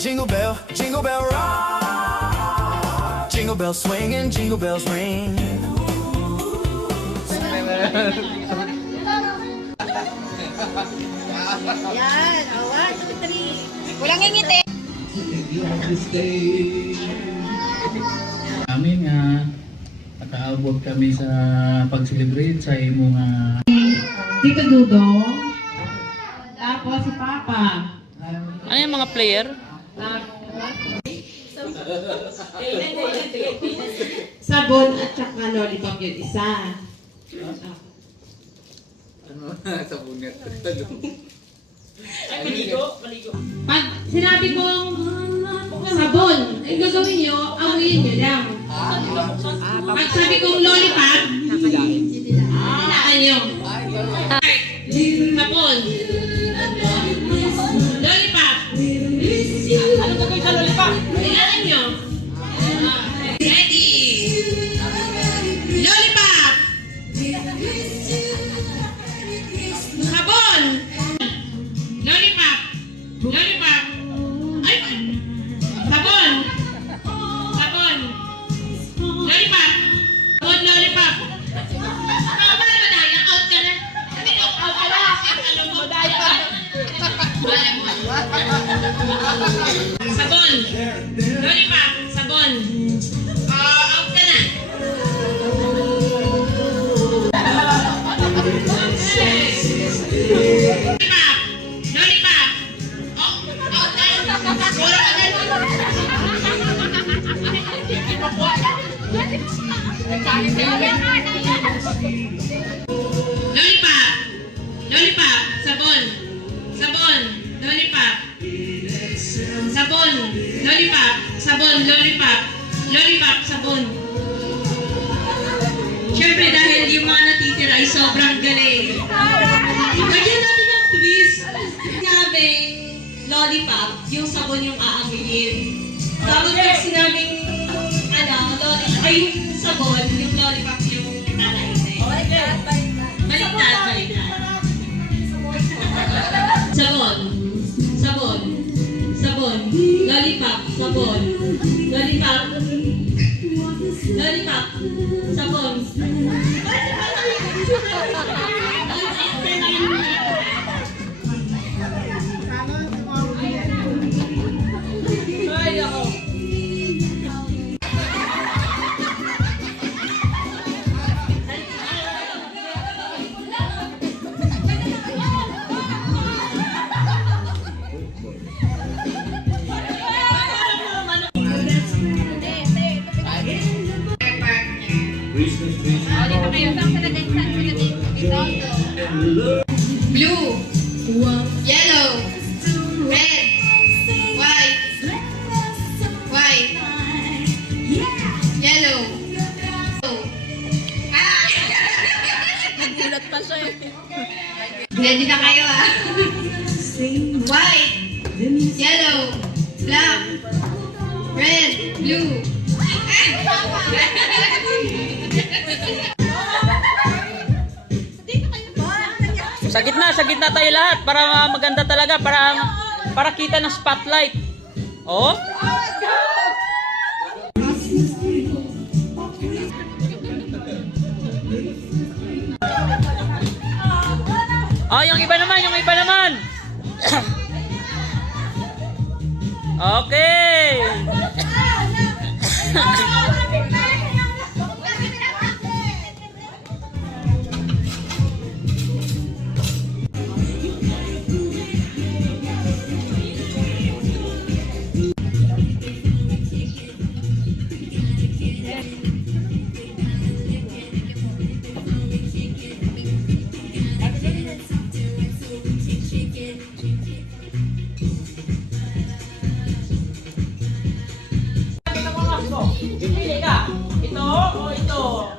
jingle bell rock. Jingle bells swing and jingle bells ring. Yan, 1, 2, 3. Walang ngingiti. Kami nga nakaabot kami sa pag-celebrate sa imong Tito Dudong, tapos si Papa. Ano yung mga player? Sabon at saka lollipop yung isa. Sabunat. Ay, maligo. Pag sinabi kong sabon, ay gagawin nyo, amuyin nyo lang. Pag sabi kong lollipop, hilaan nyo. Sabon. Lollipop. Ano ba kayo sa lollipop? Hilaan nyo. Ready. Lollipop. Sabon. Lollipop. Lollipop. Ay! Sabon. Sabon. Lollipop. Sabon, lollipop. Ikaw ba na madaya? Out ka na. Hindi out ka na. Alam mo, madaya ka. Alam mo. Sabon. Lollipop. Sabon. Out ka na. Lollipop. Lollipop. Out ka na. Puro ka na. Lollipop. Lollipop. Sabon. Sabon. Lollipop. Sabon. Lollipop. Sabon. Lollipop. Lollipop. Sabon. Siyempre dahil yung mga natitira ay sobrang galing. Lagyan natin yung twist. Sinabing lollipop, yung sabon yung aamuyin. Tapos pag sinabing lollipop, ay yung sabon, yung lollipop yung nanainin. Baliktad. Sabon. Sabon. Sabon. Lollipop. Sabon. Lollipop. Lollipop. Sabon. Ay, ako. Blue. Yellow. Red. White. White. Yellow. Nagulat pa siya eh. Ready na kayo White. Yellow. Black. Red. Blue. Sa gitna tayo lahat para maganda talaga, para kita ng spotlight. Oh? Oh, yung iba naman. Okay. Pili ka. Ito o ito?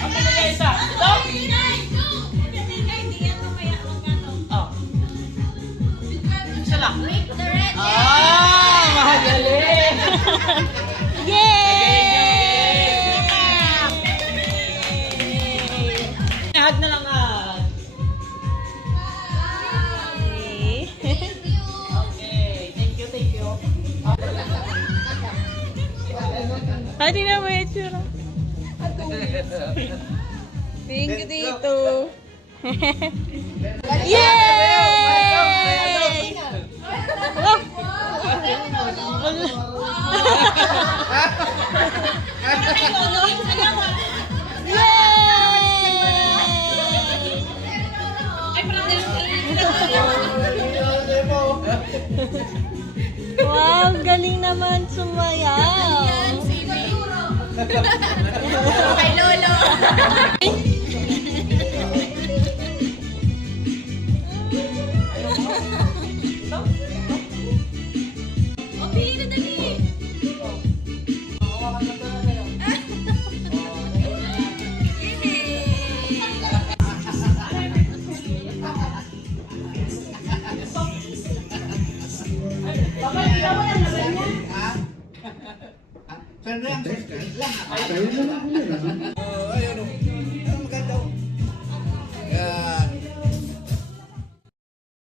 Ang pinagay isa. Ito? Oh. Isa lang. Magaling. Yay! Hag na lang. Ay, di na may itsura. Thank you, Tito. Yay! Wow, galing naman sumayaw. Kay Lolo. O, pili na dali. Sa'yo na lang.